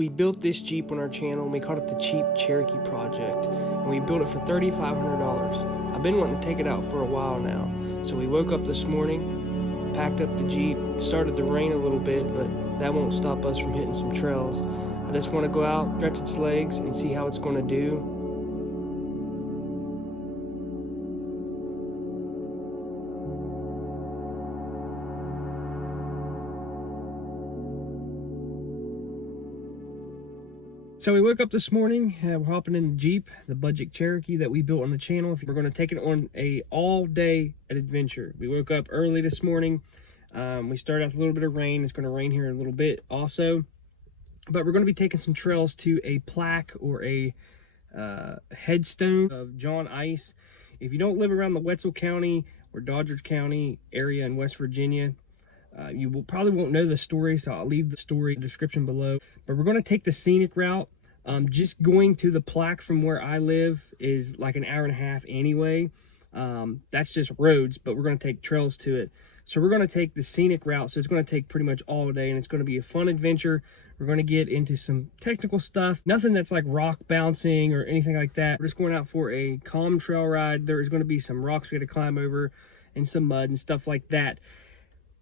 We built this Jeep on our channel and we called it the Cheap Cherokee Project, and we built it for $3,500. I've been wanting to take it out for a while now, so we woke up this morning, packed up the Jeep. It started to rain a little bit, but that won't stop us from hitting some trails. I just want to go out, stretch its legs, and see how it's going to do. So we woke up this morning, we're hopping in the Jeep, the budget Cherokee that we built on the channel. We're going to take it on a all-day adventure. We woke up early this morning. We started off with a little bit of rain. It's going to rain here in a little bit also. But we're going to be taking some trails to a plaque or a headstone of John Ice. If you don't live around the Wetzel County or Doddridge County area in West Virginia, you probably won't know the story, so I'll leave the story description below. But we're going to take the scenic route. Just going to the plaque from where I live is like an hour and a half anyway. That's just roads, but we're going to take trails to it. So we're going to take the scenic route, so it's going to take pretty much all day, and it's going to be a fun adventure. We're going to get into some technical stuff, nothing that's like rock bouncing or anything like that. We're just going out for a calm trail ride. There is going to be some rocks we got to climb over and some mud and stuff like that.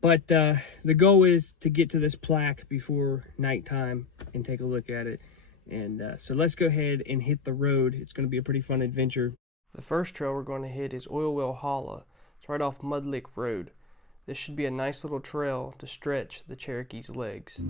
But the goal is to get to this plaque before nighttime and take a look at it. And so let's go ahead and hit the road. It's going to be a pretty fun adventure. The first trail we're going to hit is Oil Well Hollow. It's right off Mud Lick Road. This should be a nice little trail to stretch the Cherokee's legs.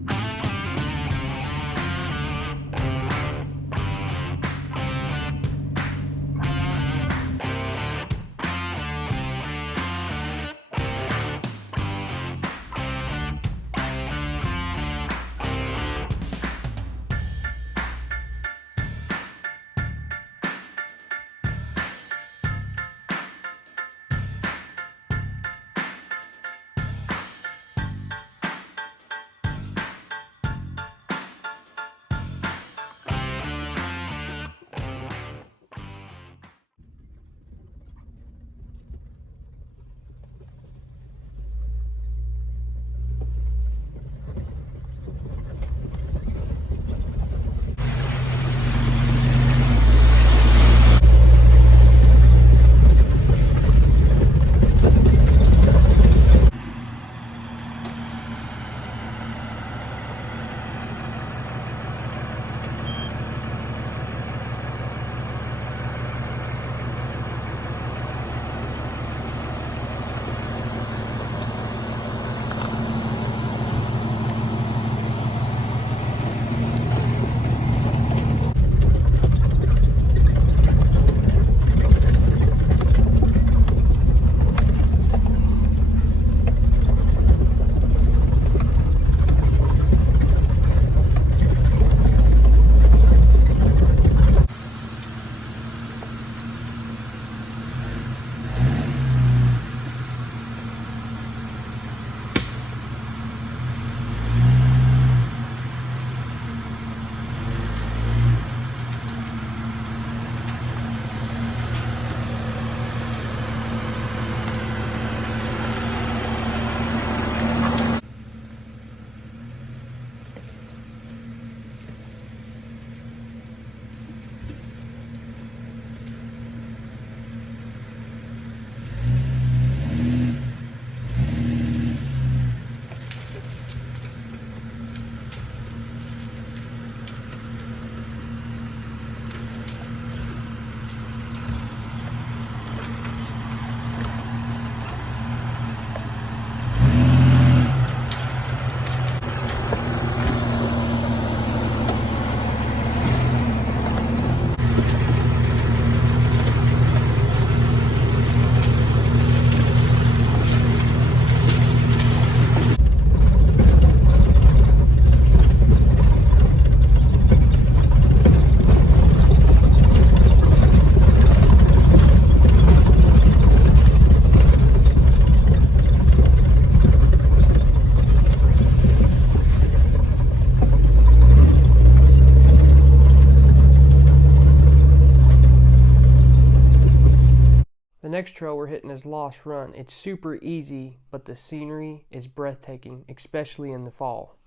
The next trail we're hitting is Lost Run. It's super easy, but the scenery is breathtaking, especially in the fall.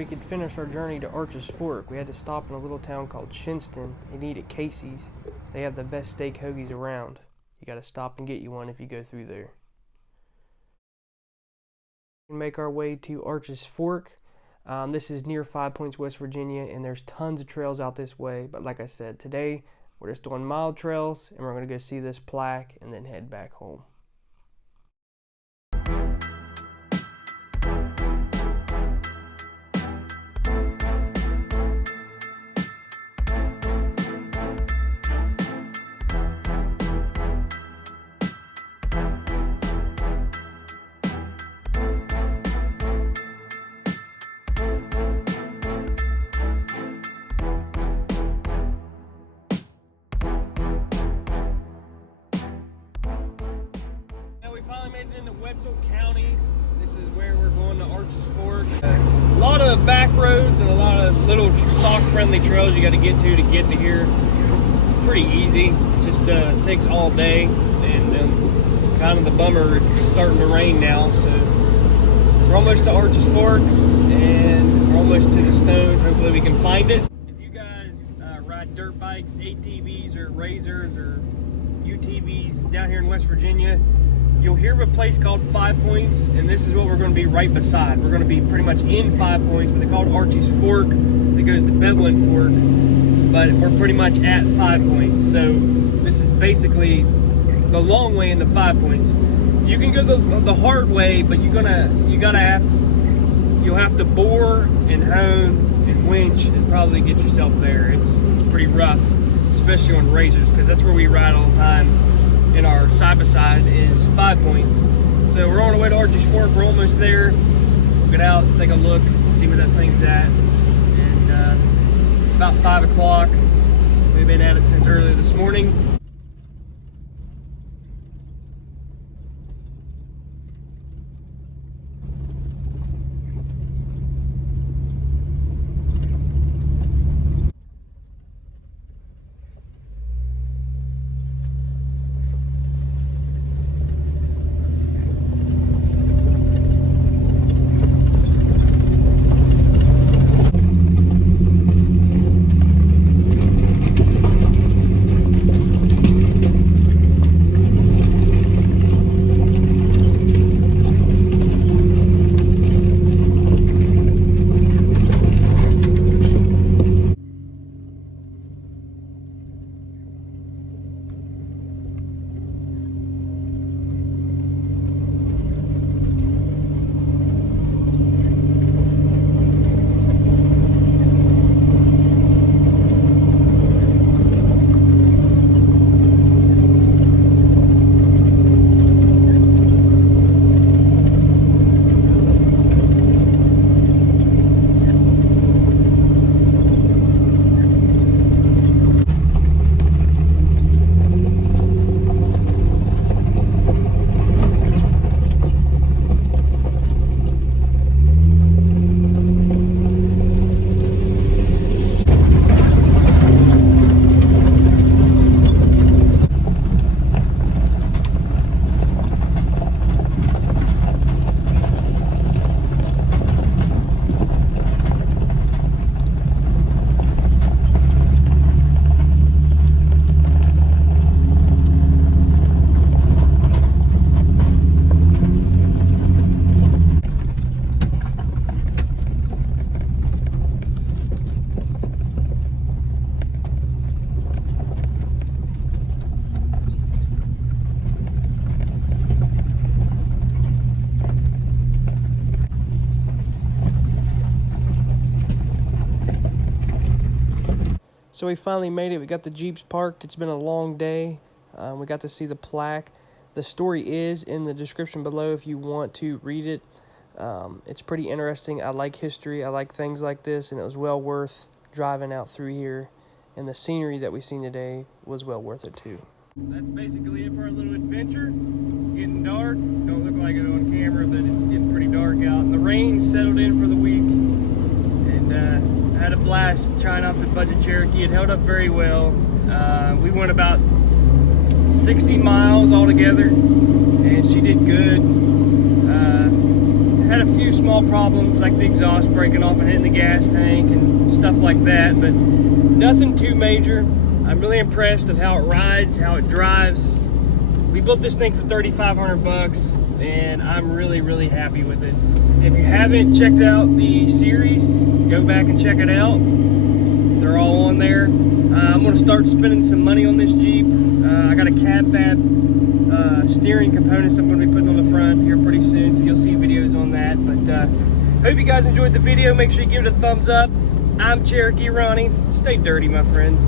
we could finish our journey to Arches Fork, we had to stop in a little town called Shinston and eat at Casey's. They have the best steak hoagies around. You gotta stop and get you one if you go through there. We make our way to Arches Fork. This is near 5 Points, West Virginia, and there's tons of trails out this way. But like I said, today we're just doing mild trails, and we're gonna go see this plaque and then head back home. Finally made it into Wetzel County. This is where we're going to Arches Fork. A lot of back roads and a lot of little stock-friendly trails you got to get to here. It's pretty easy. It just takes all day, and kind of the bummer, it's starting to rain now. So we're almost to Arches Fork, and we're almost to the stone. Hopefully we can find it. If you guys ride dirt bikes, ATVs, or razors, or UTVs down here in West Virginia, you'll hear of a place called 5 Points, and this is what we're going to be right beside. We're going to be pretty much in 5 Points, but they call it Arches Fork. It goes to Bevelin Fork, but we're pretty much at 5 Points. So this is basically the long way into 5 Points. You can go the hard way, but you'll have to bore and hone and winch and probably get yourself there. It's pretty rough, especially on razors, because that's where we ride all the time. In our side-by-side is 5 Points. So we're on our way to Arches Fork. We're almost there. We'll get out, take a look, see where that thing's at. And it's about 5 o'clock. We've been at it since early this morning. So we finally made it. We got the Jeeps parked. It's been a long day. We got to see the plaque. The story is in the description below if you want to read it. It's pretty interesting. I like history. I like things like this, and it was well worth driving out through here. And the scenery that we seen today was well worth it too. That's basically it for our little adventure. It's getting dark. Don't look like it on camera, but it's getting pretty dark out. And the rain settled in for the week. And I had a blast trying out the budget Cherokee. It held up very well. We went about 60 miles altogether, and she did good. Had had a few small problems like the exhaust breaking off and hitting the gas tank and stuff like that, but nothing too major. I'm really impressed of how it rides, how it drives. We built this thing for 3,500 bucks, and I'm really happy with it. If you haven't checked out the series, go back and check it out. They're all on there. I'm gonna start spending some money on this Jeep. I got a cab fab steering components I'm gonna be putting on the front here pretty soon, so you'll see videos on that. But hope you guys enjoyed the video. Make sure you give it a thumbs up. I'm Cherokee Ronnie. Stay dirty, my friends.